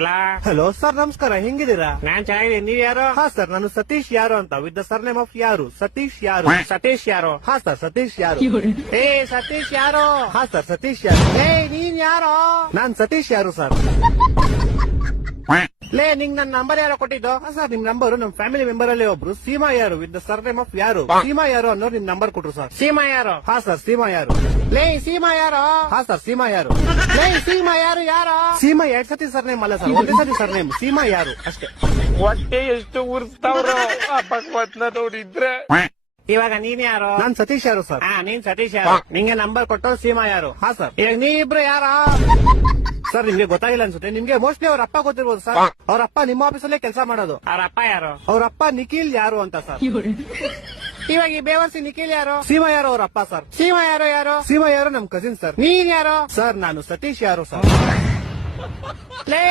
Hello hello sir, ನಮಸ್ಕಾರ. ಹೆಂಗಿದ್ದೀರಾ? ನಾನ್ ಚೆನ್ನಾಗಿದ್ದೀನಿ. ನೀವ್ ಯಾರು? ಹಾ ಸರ್, ನಾನು ಸತೀಶ್ ಯಾರು ಅಂತ, with the sir name of ಯಾರು. ಸತೀಶ್ ಯಾರು. ಸತೀಶ್ ಯಾರು? ಹಾ ಸರ್, ಸತೀಶ್ ಯಾರು. ಏ ಸತೀಶ್ ಯಾರು? ಹಾ ಸರ್, ಸತೀಶ್ ಯಾರು. ಏ ನೀನ್ ಯಾರು? ನಾನ್ ಸತೀಶ್ ಯಾರು ಸರ್. ಲೇ ನಿಂಗ್ ನನ್ ನಂಬರ್ ಯಾರೋ ಕೊಟ್ಟಿದ್ದು? ಹಾ ಸರ್, ನಿಮ್ ನಂಬರ್ ನಮ್ ಫ್ಯಾಮಿಲಿ ಮೆಂಬರ್ ಅಲ್ಲಿ ಒಬ್ರು ಸೀಮಾ ಯಾರು with the sir name of ಯಾರು. ಸೀಮಾ ಯಾರು ಅನ್ನೋರು ನಿಮ್ ನಂಬರ್ ಕೊಟ್ರು ಸರ್. ಸೀಮಾ ಯಾರು? ಹಾ ಸರ್, ಸೀಮಾ ಯಾರು. ಲೇ ಸೀಮಾ ಯಾರು? ಹಾ ಸರ್, ಸೀಮಾ ಯಾರು. ಲೇ ಸೀಮಾ ಯಾರು? ಯಾರು? ಸೀಮಾ 2 ಸತಿ ಸರ್ ನೇಮ್ ಅಲ್ಲ ಸರ್, ಒಂದೇ ಸತಿ ಸರ್ ನೇಮ್. ಸೀಮಾ ಯಾರು ಅಷ್ಟೇ. ಹೊಟ್ಟೆ ಎಷ್ಟು ಉರ್ಸ್ತಾವ್ರು ಆ ಭಗವತ್ನದವ್ರಿದ್ರೆ. ಇವಾಗ ನೀನ್ ಯಾರು? ನಾನ್ ಸತೀಶ್ ಯಾರು ಸರ್. ಹಾ ನೀನ್ ಸತೀಶ್ ಯಾರು? ನಿಂಗೆ ನಂಬರ್ ಕೊಟ್ಟೋ ಸೀಮಾ ಯಾರು? ಹಾ ಸರ್. ಈಗ ನೀ ಇಬ್ರು ಯಾರ? ಸರ್, ನಿಮ್ಗೆ ಗೊತ್ತಾಗಿಲ್ಲ ಅನ್ಸುತ್ತೆ. ನಿಮ್ಗೆ ಮೋಸ್ಟ್ಲಿ ಅವ್ರ ಅಪ್ಪ ಗೊತ್ತಿರ್ಬೋದು ಸರ್. ಅವ್ರ ಅಪ್ಪ ನಿಮ್ಮ ಆಫೀಸಲ್ಲೇ ಕೆಲಸ ಮಾಡೋದು. ಅವ್ರ ಅಪ್ಪ ಯಾರು? ಅವ್ರ ಅಪ್ಪ ನಿಖಿಲ್ ಯಾರು ಅಂತ ಸರ್. ಇವಾಗ ಈ ಬೇವರ್ಸಿ ನಿಖಿಲ್ ಯಾರು? ಸೀಮಾ ಯಾರು ಅವ್ರ ಅಪ್ಪ ಸರ್. ಸೀಮಾ ಯಾರು? ಯಾರು? ಸೀಮಾ ಯಾರು ನಮ್ ಕಸಿನ್ ಸರ್. ನೀನ್ ಯಾರು? ಸರ್, ನಾನು ಸತೀಶ್ ಯಾರು ಸರ್. ಲೇ